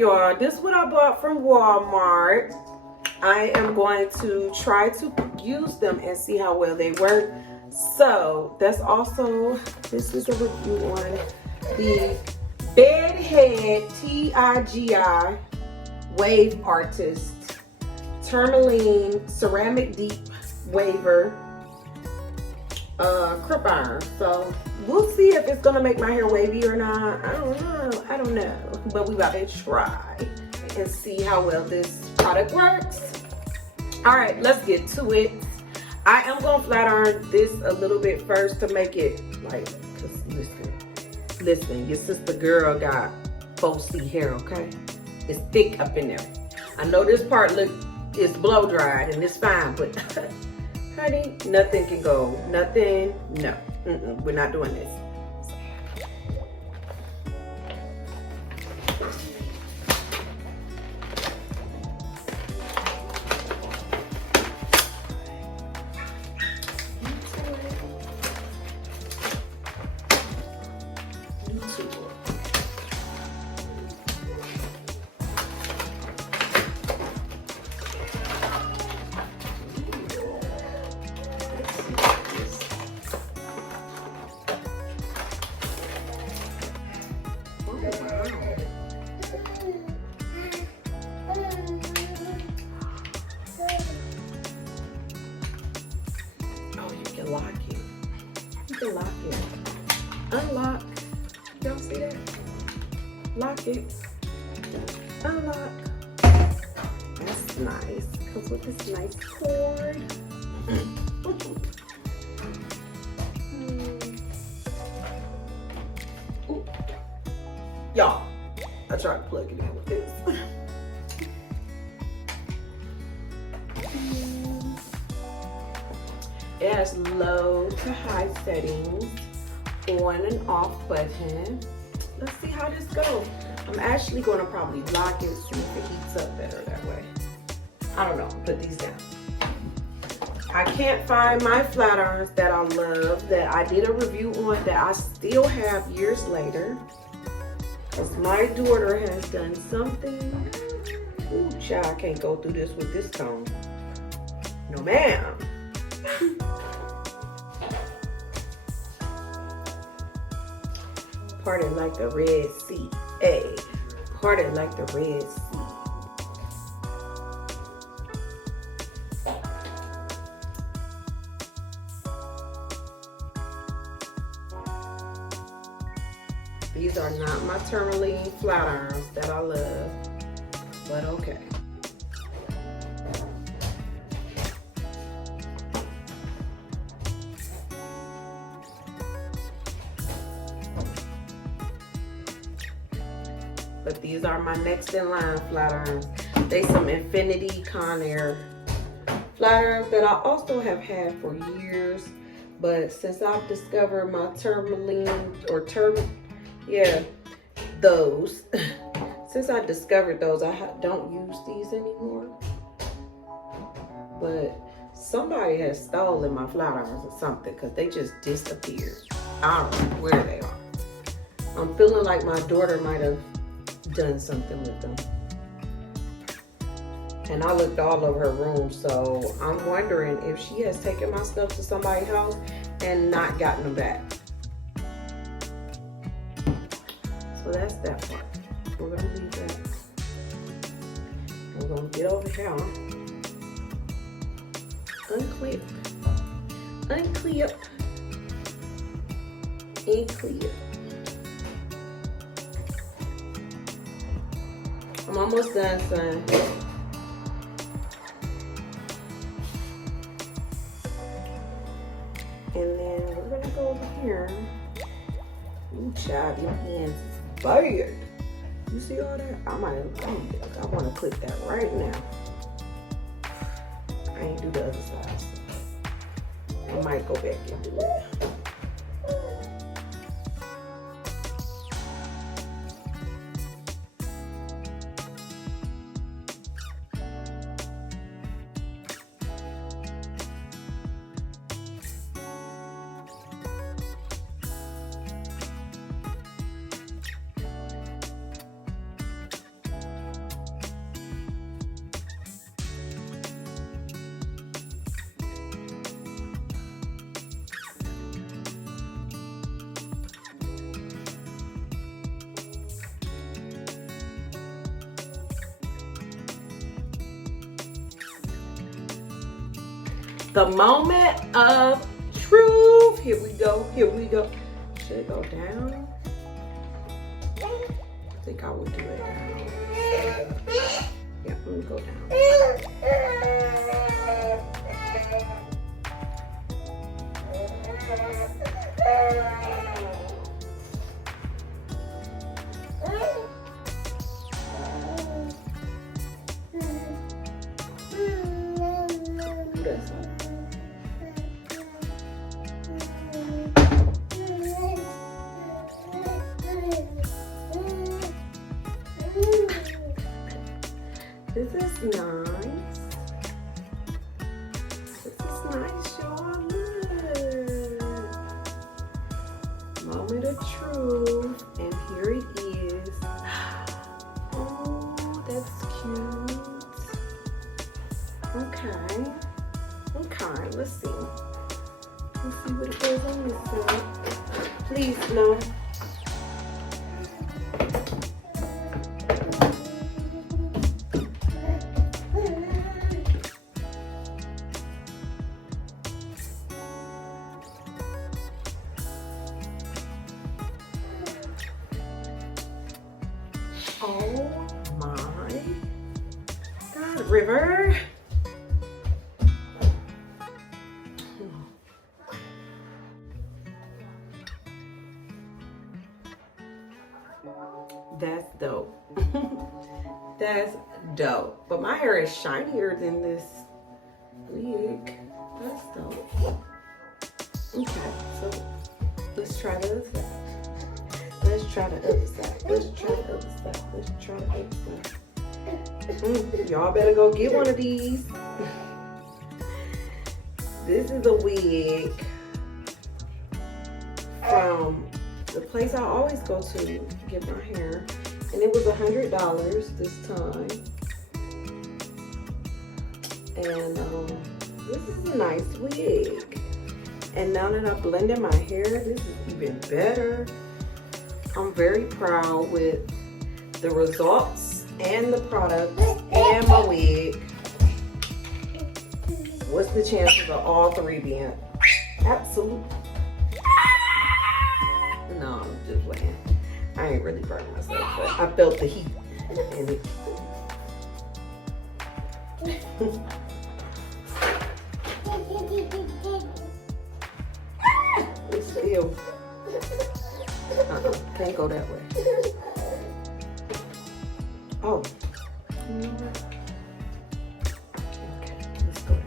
y'all. This is what I bought from Walmart. I am going to try to use them and see how well they work. So that's also, this is a review on the Bedhead TIGI Wave Artist Tourmaline Ceramic Deep Waver Crimp iron. So we'll see if it's gonna make my hair wavy or not. I don't know, but we about to try and see how well this product works. All right, let's get to it. I am gonna flat iron this a little bit first to make it like, cause listen, your sister girl got 4C hair, okay? It's thick up in there. I know this part is blow dried and it's fine, but honey, nothing can go. Nothing, no. We're not doing this. Lock it. You can lock it. Unlock. Y'all see that? Lock it. Unlock. That's nice. Comes with this nice cord. Y'all, I tried to plug it in with this. It has low to high settings, on and off button. Let's see how this goes. I'm actually going to probably lock it so it heats up better that way. I don't know, put these down. I can't find my flat irons that I love, that I did a review on, that I still have years later. Because my daughter has done something. Ooh, child, I can't go through this with this tone. No, ma'am. Parted like the Red Sea. Hey, parted like the Red Sea. These are not my tourmaline flat irons that I love, but okay. But these are my next in line flat irons. They some Infinity Conair flat irons that I also have had for years. But since I've discovered my tourmaline or those. Since I discovered those, I don't use these anymore. But somebody has stolen my flat irons or something because they just disappeared. I don't know where they are. I'm feeling like my daughter might have done something with them. And I looked all over her room, so I'm wondering if she has taken my stuff to somebody's house and not gotten them back. So that's that part. We're gonna leave that. We're gonna get over here. Unclip. Unclip. And clip. I'm almost done, son. And then we're gonna go over here. Ooh, child, your hands is bad. You see all that? I want to clip that right now. I ain't do the other side. So I might go back and do it. The moment of truth. Here we go. Here we go. Should it go down? I think I would do it down. Yeah, I'm gonna go down. This is nice. This is nice, y'all. Look. Moment of truth. And here it is. Oh, that's cute. Okay. Okay, let's see. Let's see what it goes on this side. Please, no. Oh my God, River. That's dope. That's dope. But my hair is shinier than this wig. That's dope. Okay, so let's try the other side. Let's try the other side. Let's try the other side. Let's try the other side. Y'all better go get one of these. This is a wig from the place I always go to get my hair. And it was $100 this time. And this is a nice wig. And now that I've blended my hair, this is even better. I'm very proud with the results and the products and my wig. What's the chances of all three being absolute? No, I'm just playing. I ain't really burning myself, but I felt the heat in it. It's still. Can't go that way. Oh. You know what? Okay, let's go down.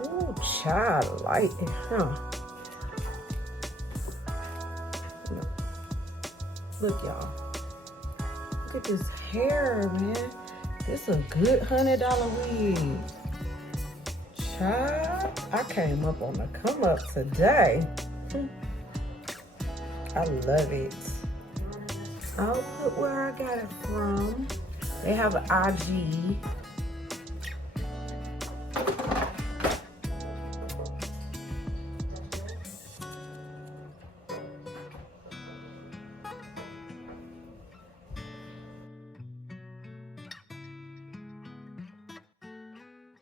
Ooh, child, I like it, huh? Look, y'all. Look at this hair, man. This a good $100 wig. Child, I came up on the come up today. I love it. I'll put where I got it from. They have an IG